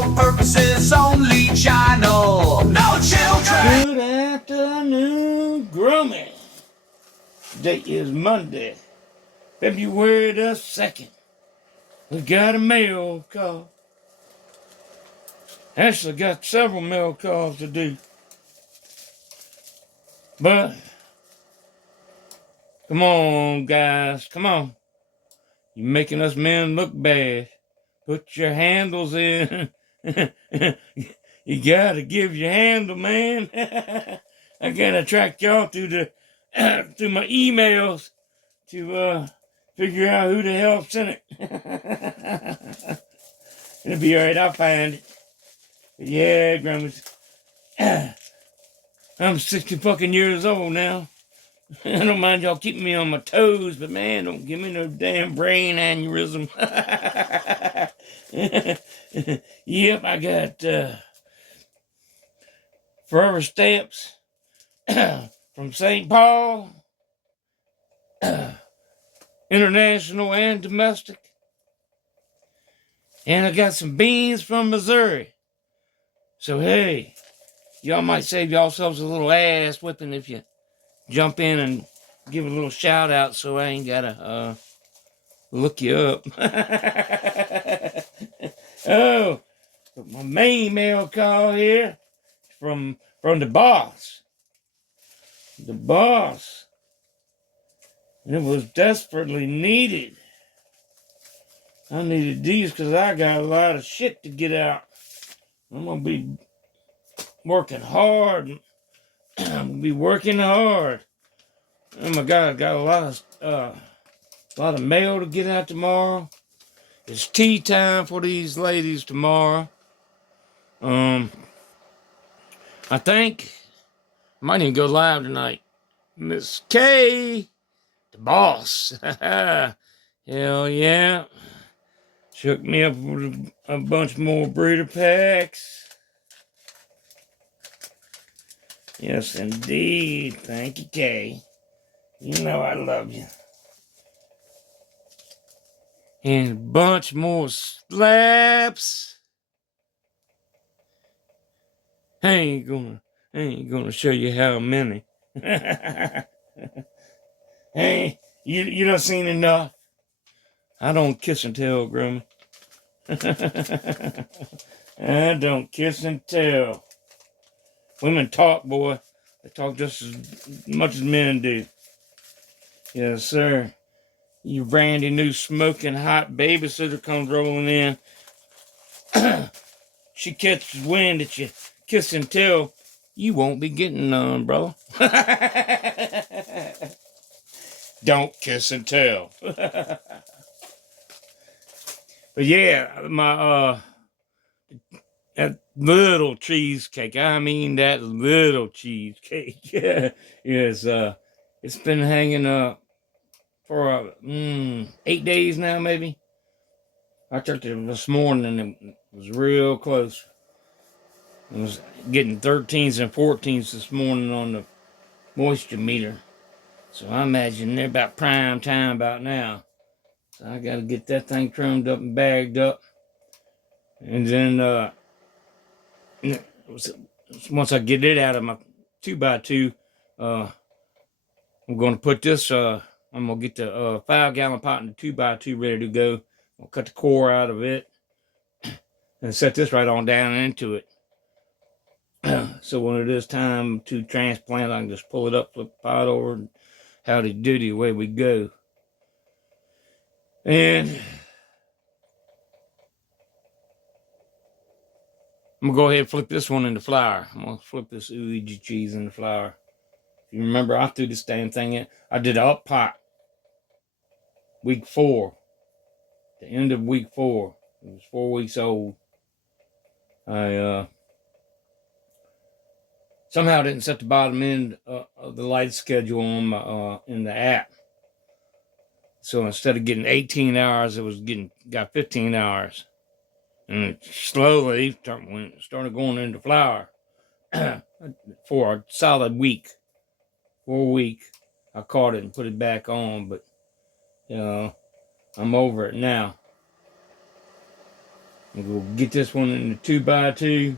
educational purposes only channel. No children. Good afternoon, Grummy. Today is Monday, February the 2nd. We got a mail call. Actually got several mail calls to do. But, come on, guys, come on. You're making us men look bad. Put your handles in. You gotta give your handle, man. I gotta track y'all through my emails to figure out who the hell sent it. It'll be alright, I'll find it. But yeah, Grandma's. I'm 60 fucking years old now. I don't mind y'all keeping me on my toes, but man, don't give me no damn brain aneurysm. Yep, I got forever stamps from St. Paul, international and domestic. And I got some beans from Missouri. So hey, y'all might save yourselves a little ass whipping if you jump in and give a little shout out so I ain't gotta look you up. Oh, but my main mail call here from the boss. The boss. And it was desperately needed. I needed these because I got a lot of shit to get out. I'm gonna be working hard. I'm gonna be working hard. Oh my God, I got a lot of mail to get out tomorrow. It's tea time for these ladies tomorrow. I think I might even go live tonight. Miss K, the boss. Hell yeah. Shook me up with a bunch more breeder packs. Yes, indeed. Thank you, Kay. You know I love you. And a bunch more slaps. I ain't gonna show you how many. Hey, you done seen enough. I don't kiss and tell, Grummy. I don't kiss and tell. Women talk, boy. They talk just as much as men do. Yes, sir. Your brandy new smoking hot babysitter comes rolling in. She catches wind that you kiss and tell. You won't be getting none, brother. Don't kiss and tell. But yeah, my that little cheesecake. I mean that little cheesecake. Yes, it's been hanging up for 8 days now, maybe. I checked it this morning and it was real close. It was getting 13s and 14s this morning on the moisture meter. So I imagine they're about prime time about now. So I gotta get that thing trimmed up and bagged up. And then once I get it out of my 2x2, I'm gonna put this, I'm gonna get the 5-gallon pot in the 2x2 ready to go. I'll cut the core out of it and set this right on down into it. So when it is time to transplant, I can just pull it up, flip the pot over, and howdy doody, away we go. And I'm gonna go ahead and flip this one into flour. I'm gonna flip this Ouija cheese into flour. If you remember, I threw this damn thing in. I did an up pot week 4. The end of week 4. It was 4 weeks old. I somehow didn't set the bottom end of the light schedule on my in the app. So instead of getting 18 hours, it was got 15 hours. And it slowly started going into flour for a solid week. 4 week. I caught it and put it back on, but I'm over it now. I'm gonna get this one in the 2x2.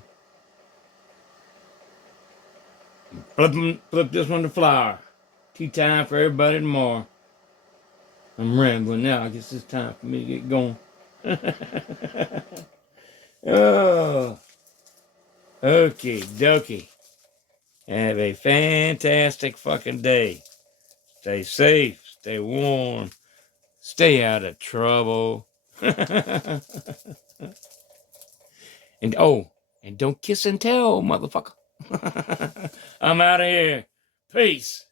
Flip this one to flour. Tea time for everybody tomorrow. I'm rambling now. I guess it's time for me to get going. Oh, okay, dokie. Have a fantastic fucking day. Stay safe, stay warm, stay out of trouble. and and don't kiss and tell, motherfucker. I'm out of here. Peace.